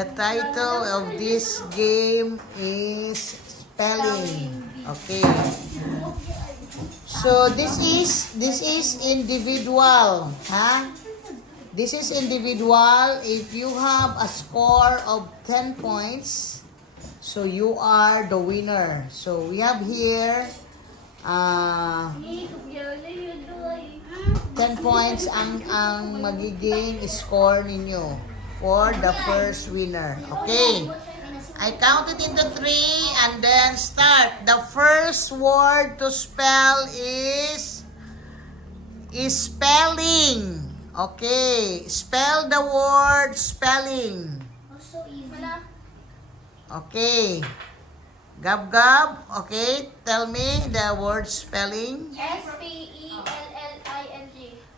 The title of this game is spelling. Okay. So this is individual, huh? This is individual. If you have a score of 10 points, so you are the winner. So we have here 10 points ang magiging score ninyo for the first winner. Okay. I count it into 3 and then start. The first word to spell is spelling. Okay. Spell the word spelling. Okay. Gab. Okay. Tell me the word spelling. SPELLING.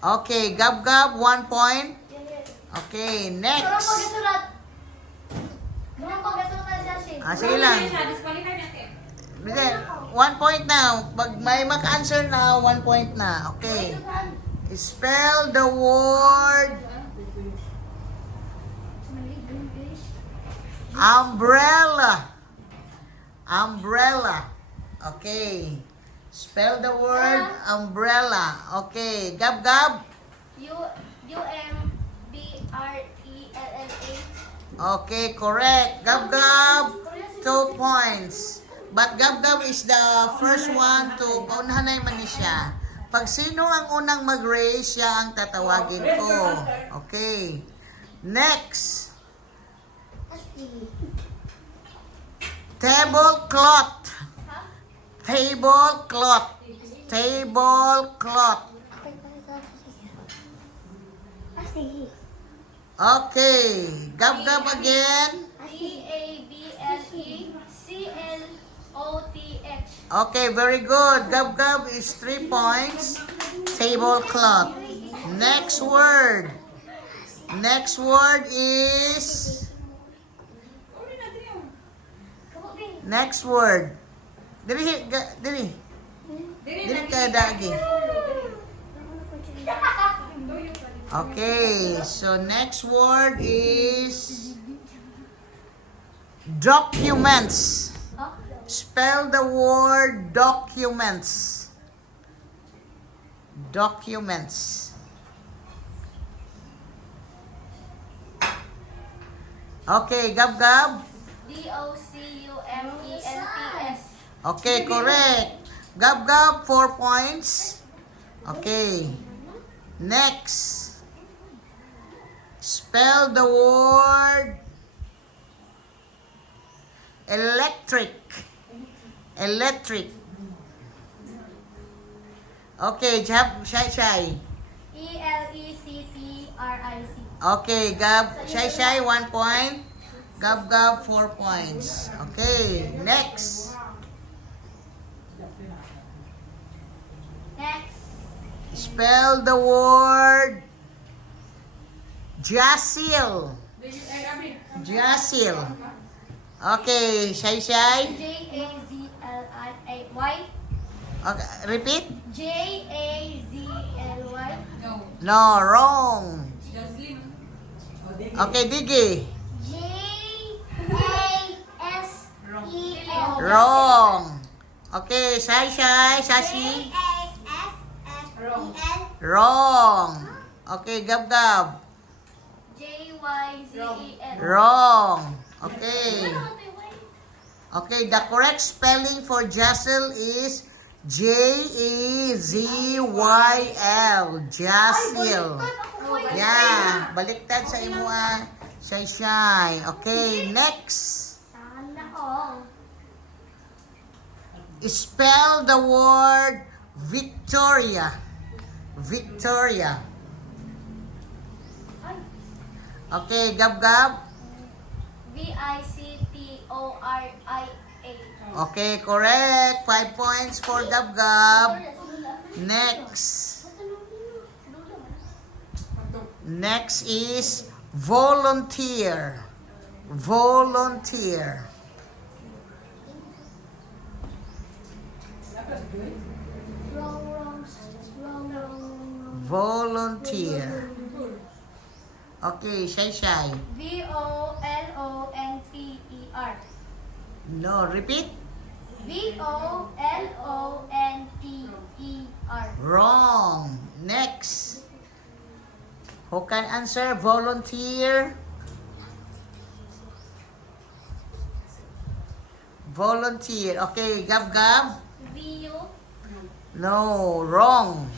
Okay. Gab, 1 point. Okay. Next. Sige lang. Bide, 1 point na. Pag may maka-answer na, 1 point na. Okay. Spell the word umbrella. Umbrella. Okay. Spell the word umbrella. Okay. Gab. UMBRELLA. Okay, correct. Gab, 2 points. But Gab is the first one to paunahan man ni siya. Pag sino ang unang mag-raise, siya ang tatawagin ko. Okay. Next. Tablecloth. Tablecloth. Tablecloth. Okay. Gab again. DABLECLOTH. Okay, very good. Gab is 3 points. Tablecloth. Next word. Next word is... Next word. Dili ka dagi. Okay, so next word is documents. Spell the word documents. Documents. Okay, Gab. DOCUMENTS. Okay, correct. Gab, 4 points. Okay. Next. Spell the word electric. Electric. Okay, Shy. ELECTRIC. Okay, Gab, Shy, 1 point. Gab, 4 points. Okay, next. Next. Spell the word Jacil. Jacil. Okay, Shy. JAZLIY. Okay, repeat. JAZLY. No, wrong. Okay, Diggy. JASEL. Wrong. Okay, Sashi. Wrong. Okay, Gab. JYZEL. Wrong. Okay. Okay, the correct spelling for Jacil is JAZYL. Jacil. Yeah, baliktad sa imo Shy. Okay, next. Sana all. Spell the word Victoria. Victoria. Okay, Gab. VICTORIA. Okay, correct. 5 points for Gab. Next. Next is volunteer. Volunteer. Volunteer. Okay, Shy. VOLO No, repeat. Volunteer. Wrong. Next. Who can answer? Volunteer. Volunteer. Okay, Gab Gab. VU. No, wrong.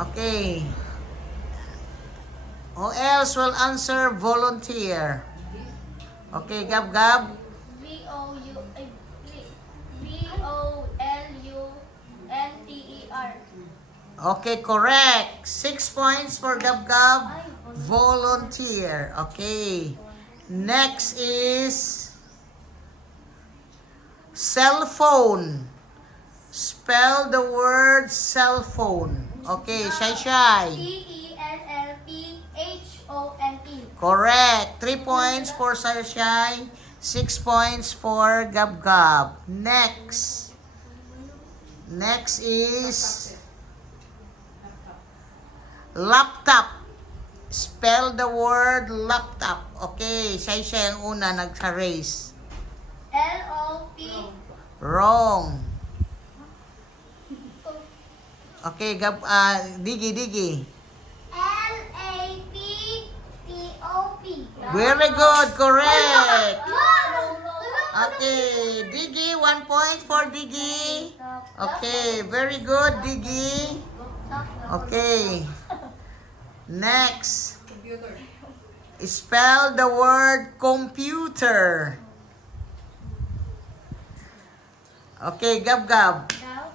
Okay. Who else will answer volunteer? Okay, Gab Gab. Volunteer. Okay, correct. 6 points for Gab Gab. Volunteer. Okay. Next is cell phone. Spell the word cell phone. Okay, Shy Shy. CELLPHONE. Correct. 3 points for Shy Shy. 6 points for Gab Gab. Next. Next is laptop. Spell the word laptop. Okay, Shy Shy ang una nag-race. LOP. Wrong. Okay, Digi, Digi. LAPTOP. Very good, correct. Okay, Digi, 1 point for Digi. Okay, very good, Digi. Okay. Next. Spell the word computer. Okay, Gab Gab. COMPUTER.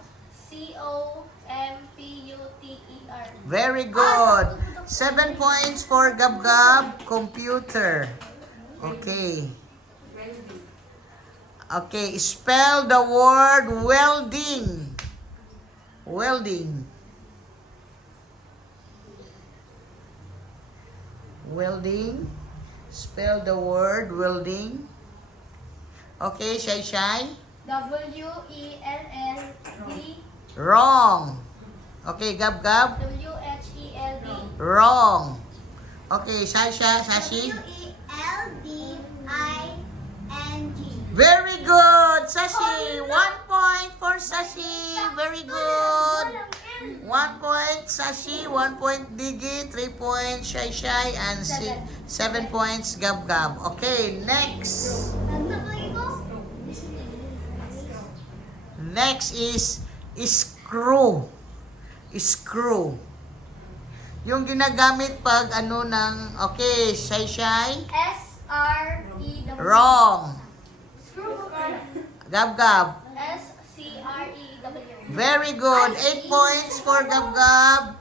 Very good. 7 points for Gab Gab. Computer. Okay. Okay, spell the word welding. Welding. Welding. Spell the word welding. Okay, Shy Shy. WELLD. Wrong. Okay, Gab Gab. WHELD. Wrong. Okay, Shy Shy. Sashi. WELDING. Very good, Sashi. 1 point for Sashi. Very good. 1 point, Sashi. 1 point, Digi. 3 points, Shy Shy. And 7 points, Gab Gab. Okay, next. Next is screw. Screw. Yung ginagamit pag ano ng... Okay, Shy Shy. SREW. Wrong. Gab Gab. SCREW. Very good. 8 points for Gab Gab.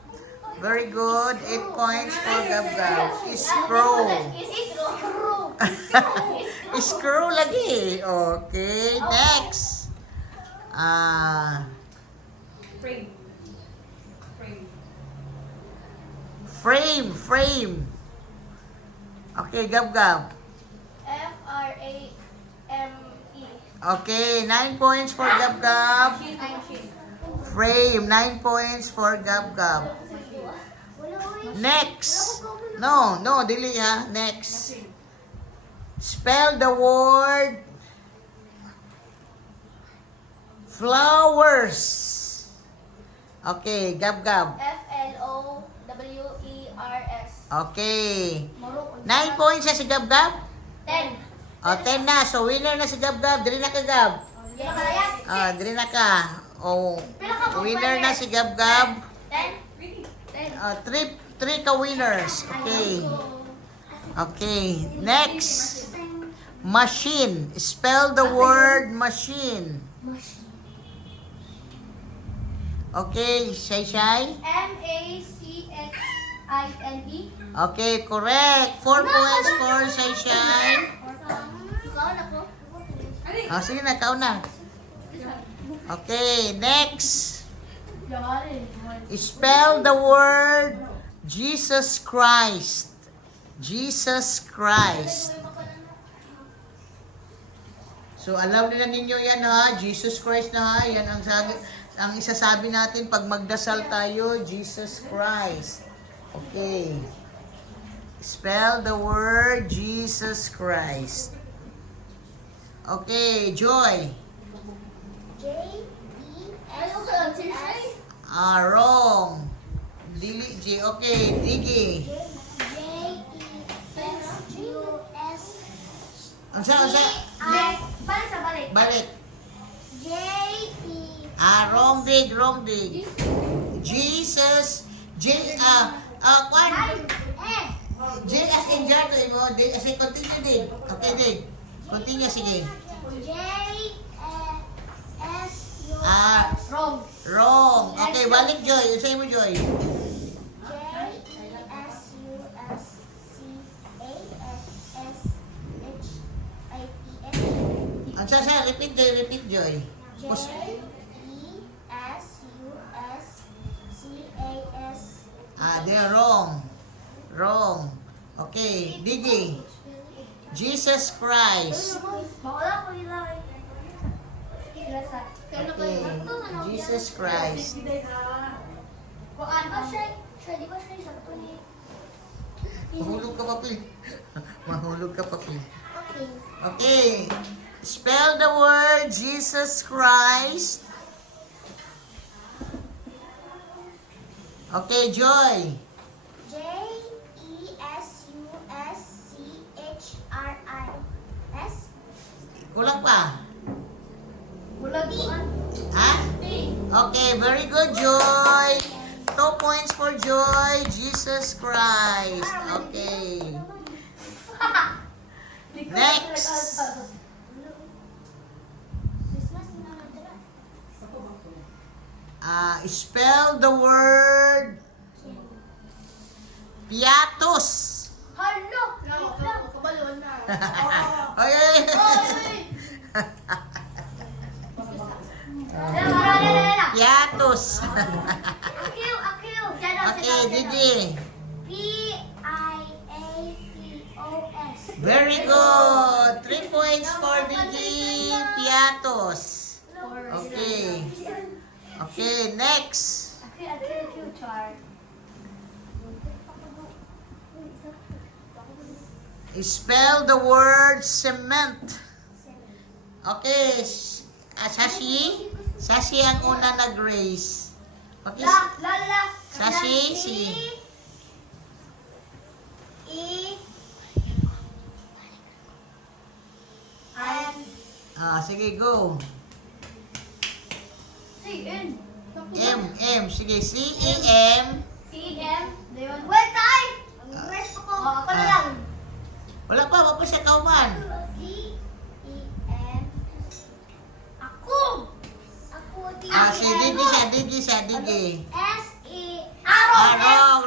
Very good. 8 points for Gab Gab. Screw. Screw lagi. Okay. Next. Frame. Okay, Gab Gab. FRAME. Okay, 9 points for Gab Gab. Frame. 9 points for Gab Gab. Next. No, dili ha. Next. Spell the word flowers. Okay, Gab Gab. FLOWERS. Okay. 9 points na si Gab Gab. 10. O, 10 na. So, winner na si Gab Gab. Dili na ka, Gab. Dili na ka. O, winner na si Gab Gab. 10. 3 ka winners. Okay. Okay. Next. Machine. Spell the word machine. Okay, Shy Shy. MACHINE. Okay, correct. 4 points for Shy Shy. Sige na, ikaw na. Okay, next. Spell the word Jesus Christ. Jesus Christ. So, alam nila ninyo yan ha. Jesus Christ na ha. Yan ang isasabi natin pag magdasal tayo. Jesus Christ. Okay. Spell the word Jesus Christ. Okay, Joy. J-E-S-U-S. Wrong. Dili, J. Okay, Diggy. J-E-S-U-S. Unsa? Balik sa balik. Balik. J-E. Wrong dig. Jesus. J, kwan. S. J as in jar to mo. D as in continue dig. Okay, dig. Continue, sige. J-E-S-U-S. Wrong. Wrong. Okay, balik, Joy. Usay mo, Joy. J-E-S-U-S-C-A-S-S-H-I-T-S. Unsa? Repeat, Joy. Repeat, Joy. J-E-S-U-S-C-A-S. They're wrong. Wrong. Okay, Diggy. Jesus Christ. Mawala ko nila. Okay, Jesus Christ. Kuan pa siya. Di ba siya sa ito ni? Mahulog ka pa, please. Mahulog ka pa, please. Okay. Okay. Spell the word Jesus Christ. Okay, Joy. J-E-S-U-S-C-H-R-I-S. Kulang pa. Bulag kuan. Ha? Okay, very good, Joy. 2 points for Joy. Jesus Christ. Okay. Next. Spell the word piatos. Hello. Kabalon na. Okay. Piatos. Okay, Gigi. P-I-A-T-O-S. Very good. 3 points for Gigi. Piatos. Okay. Okay, next. Spell the word cement. Okay. Sashi. Sashi ang una nag-raise. Okay. Sashi, si. E. Sige, go. C-N. M. Sige, C-E-M. C-M. Wait, tayo! Rest ako. Ako na lang. Wala pa siya kauman. C-E-M. Ako! Ako, Si Digi siya. Digi. S-E. Wrong.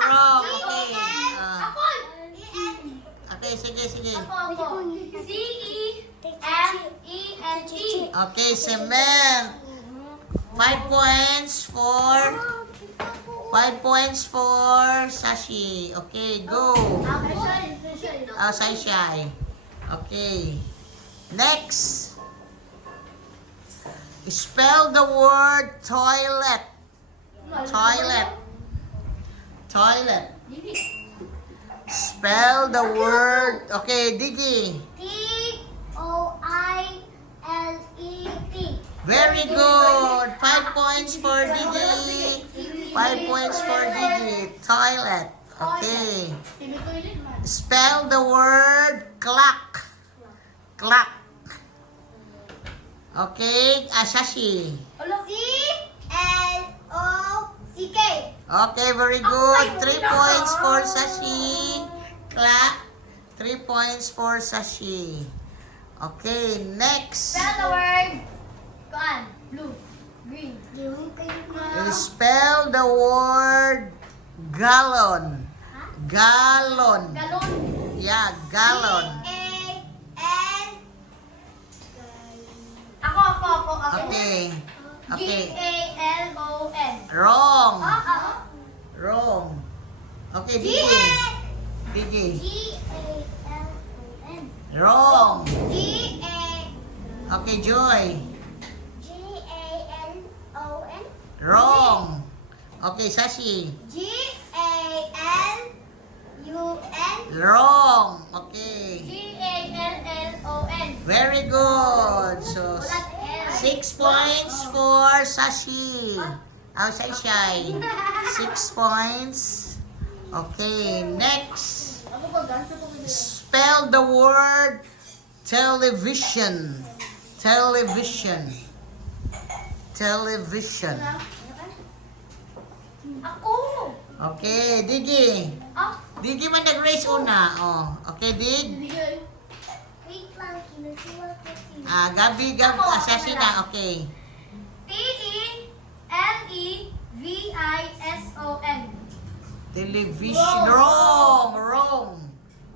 Okay. Ako! E-N. Okay, sige. Ako. C-E-M-E-N-T. Okay, cement. 5 points for Sashi. Okay, go. Shy. Okay. Next. Spell the word toilet. Spell the word. Okay, Diggy. T-O-I-L-E-T. Very good. 5 points for Diggy. 5 points for Diggy. Toilet. Okay. Spell the word clock. Okay, Sashi. C-L-O-C-K. Okay, very good. 3 points for Sashi. Clock. 3 points for Sashi. Okay, next. Spell the word. Kuan. Blue. Green. Spell the word gallon. Gallon. Galon. Yeah, gallon. G-A-L. Ako. Okay. G-A-L-O-N. Wrong. Ako. Wrong. Okay, Digi. G-A-L-O-N. Wrong. G-A. Okay, Joy. G-A-L-O-N. Wrong. Okay, Sashi. G-A-L-U-N. Wrong. Okay. G-A-L-L-O-N. Very good. So, 6 points for Sashi. Oh, Shai. 6 points. Okay, next. Spell the word television. Television. Television. Ako! Okay, Digi. Ah, Digi man nag-raise una. Oh, okay, Dig. wait lang, kinusulat ko si... Gabi, Sashi na. Okay. Television. Television.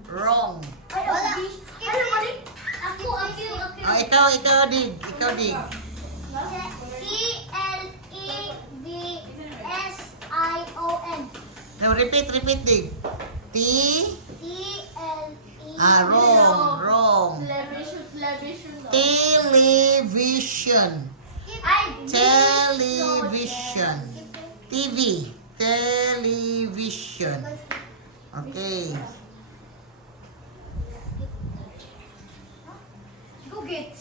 Wrong. Ay, wala. Ano, mali? Ako. Oh, ikaw, Dig. Ikaw, Dig. Television. No, repeat, Dig. T. Television. Wrong. Television. Ay, Television. TV. Television. Okay. Go get.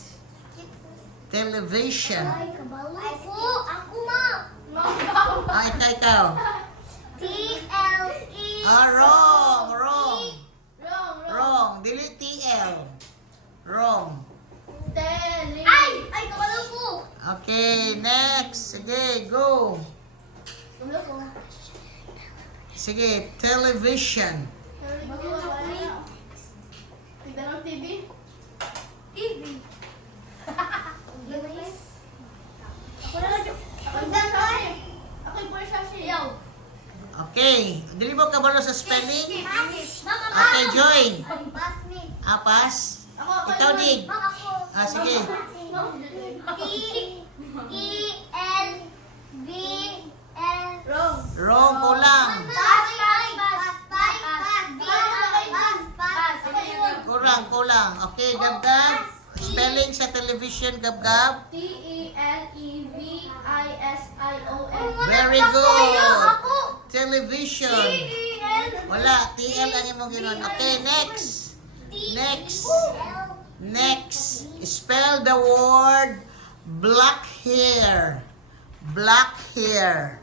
Television. Ay, kabalo. Ako, ma. Ikaw. T-L-E. Wrong. Dili TL. Wrong. Ay, kabalo ko. Okay, next. Sige, go. Kabalo ko. Sige, television. TV. Ako na lang yung... Ako yung pura siya siya. Okay. Dili mo kabalo sa spelling? Mama, Okay, Joy. pass me. Pass. Ako, Ikaw, Dig. Mama, ako. Sige. T-E-L-V-L. Wrong, kulang. Kulang. Okay, Gab-Gab. Spelling sa television, Gab-Gab. T-E-L-E-V-I-S-I-O-N. Very good. Ako. Television. T-E-L. Wala, TL ang imong ginoon. Okay, next. Next. Spell the word black hair. Black hair.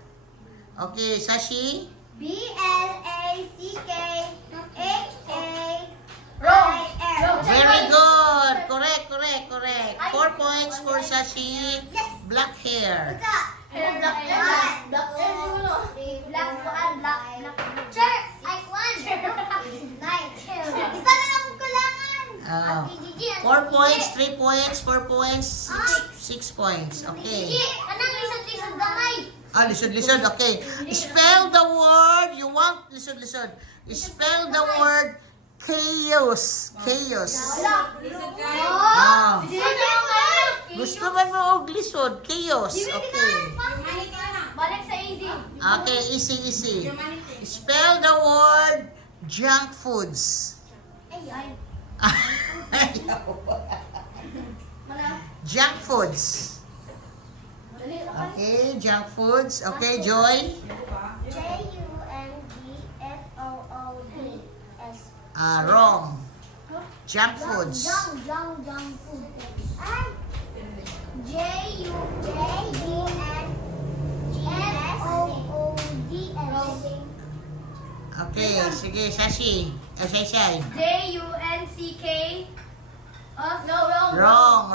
Okay, Sashi. B-L-A-C-K-H-A. Very good. Correct. 4 points for Sashi. Black hair. Isa na lang ang kulangan. 4 points, 3 points, 4 points, 6 points. Okay. Anong lisod-lisod gamay? Lisod. Okay. Spell the word. You want lisod. Spell the word chaos. Ah. Gusto man mo og lisod? Chaos. Okay. Balik sa easy. Okay, easy. Spell the word junk foods. Ay. Junk foods. Okay, junk foods. Okay, Joy. J-U-N-G-F-O-O-D-S. Wrong. Junk foods. Junk food. Ay. J-U-N-G-F-O-O-D-S. Okay, sige, Sashi. Say. J-U-N-C-K. No. Wrong.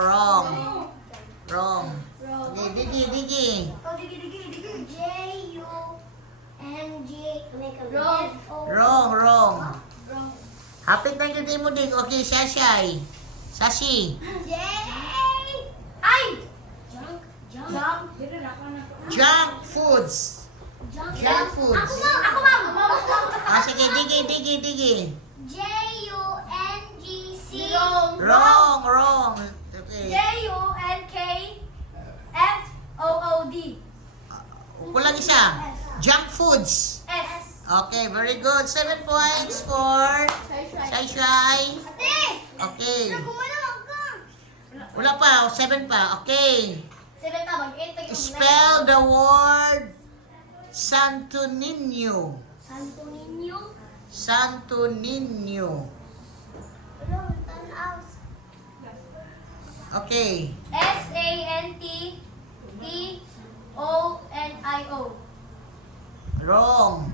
Okay, Digi. Wrong. Hapit na yung mo, Dig. Okay, Sashi. Junk foods. Junk foods. Ako, ma'am. Sige, Digi. J-U-N-G-C. Wrong. Okay. J-U-N-K-F-O-O-D. Kulang isa. Junk foods. S. Okay, very good. 7 points for Shai. Ate! Okay. Kumalang ka. Wala pa. 7 pa. Okay. Sila ka, mag-8 tayo. Spell the word Santo Niño. Santo Niño. Santo Niño. Hello, tanaw. Okay. Santonio. Wrong.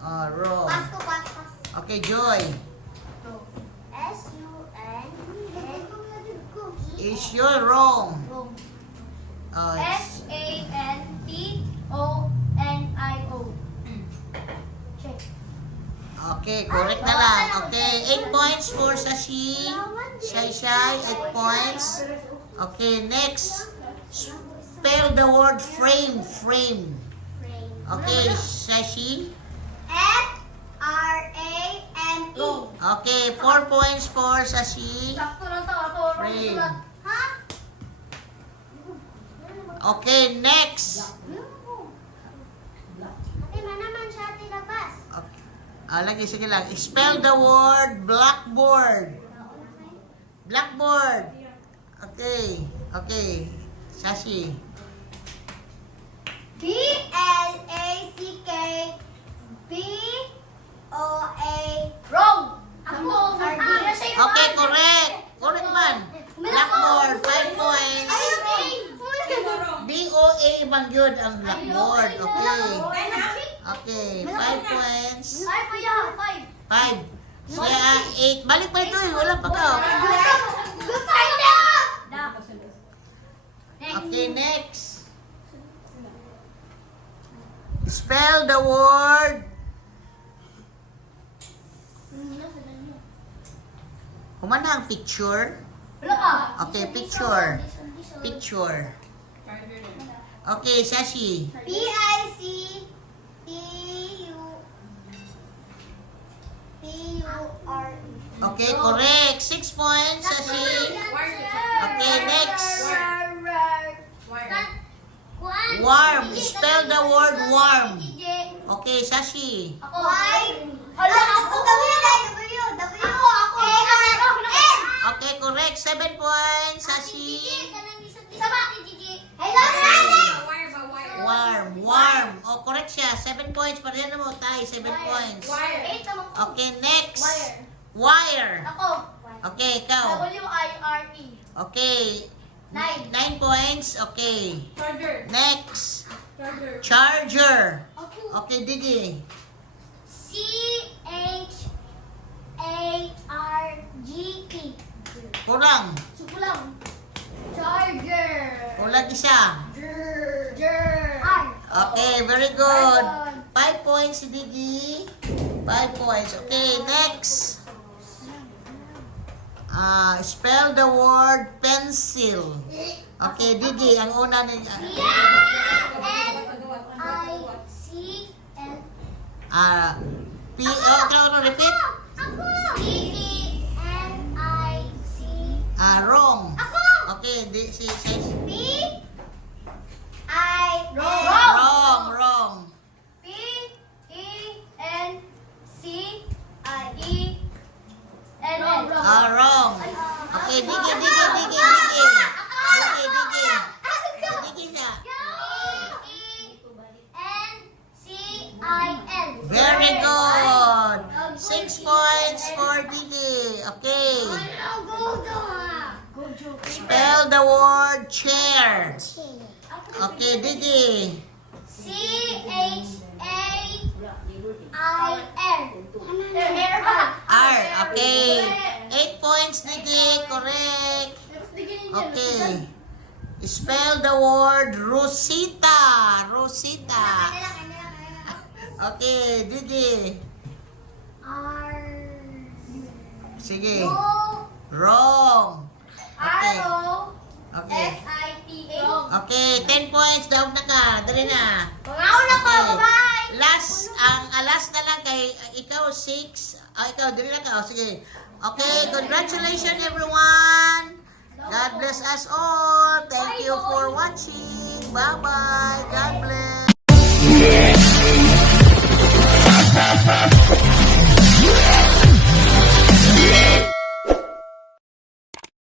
Wrong. Pasko, pasko. Okay, Joy. S-U-N. Is your wrong. Wrong. Oh, Santonio. Check. okay, correct na lang. Okay, 8 points for Sashi. Shy, 8 points. Okay, next. Spell the word frame. Frame. Okay, Sashi. F-R-A-M-E. Okay, 4 points for Sashi. Sakto lang to. Ako, Frame. sulat. Ha? Okay, next. Ate, manaman siya tinabas. Okay. Lagi, sige lang. Spell the word blackboard. Blackboard. Okay. Okay. Sashi. B-L-A-C-K B-O-A Wrong! Ako! Okay, correct. Correct man. Blackboard, 5 points. B-O-A bang yun ang blackboard. Okay. Okay, 5 points. Ay, kuya, 5. 5. Siya, 8. Balik pa ito eh. Wala pa ka. Good time na! Okay, next. Spell the word. Humana ang picture. Wala pa. Okay, picture. Picture. Okay, Sashi. P-I-C-T-U-P-U-R-E Okay, correct. 6 points, Sashi. Okay, next. Warm. Spell the word warm. Okay, Sashi. Ako. Hala, ako. Ako. Okay, correct. 7 points, Sashi. Warm. Warm. Oh, correct siya. 7 points. Parehan mo. Tay, 7 points. Okay, next. Wire. Ako. Okay, ikaw. W-I-R-E. Okay. 9. 9 points. Okay. Charger. Next. Charger. Ako. Okay, Didi. C-H-A-R-G-E. Kurang. Sukulang. Charger. Kulang isa. R. Okay, very good. 5 points si Didi. 5 points. Okay, next. Spell the word pencil. Okay, Didi, ang una ni... N-I-C-L. Repeat. Ako! P-E-N-I-C. Wrong. Ako! Okay, si... P-I... Wrong. P-E-N-C-I-E-N-N. Wrong. Okay, Didi. Didi siya. E-E-N-C-I-N. Very good. 6 points for Didi. Okay. Spell the word chair. Okay, Didi. C-H-A-I-N. R. Okay. 8 points, Didi. Correct. Okay. Spell the word Rosita. Rosita. Okay, Didi. R. Sige. Wrong. Okay. R-O. Okay. S-I-T-A. Okay, 10 points. Daog na ka. Dali na. Pangauna ko, Okay. bye! Last na lang kay ikaw 6. Ikaw dali na ka. Oh, sige. Okay, congratulations everyone. God bless us all. Thank you for watching. Bye-bye. God bless.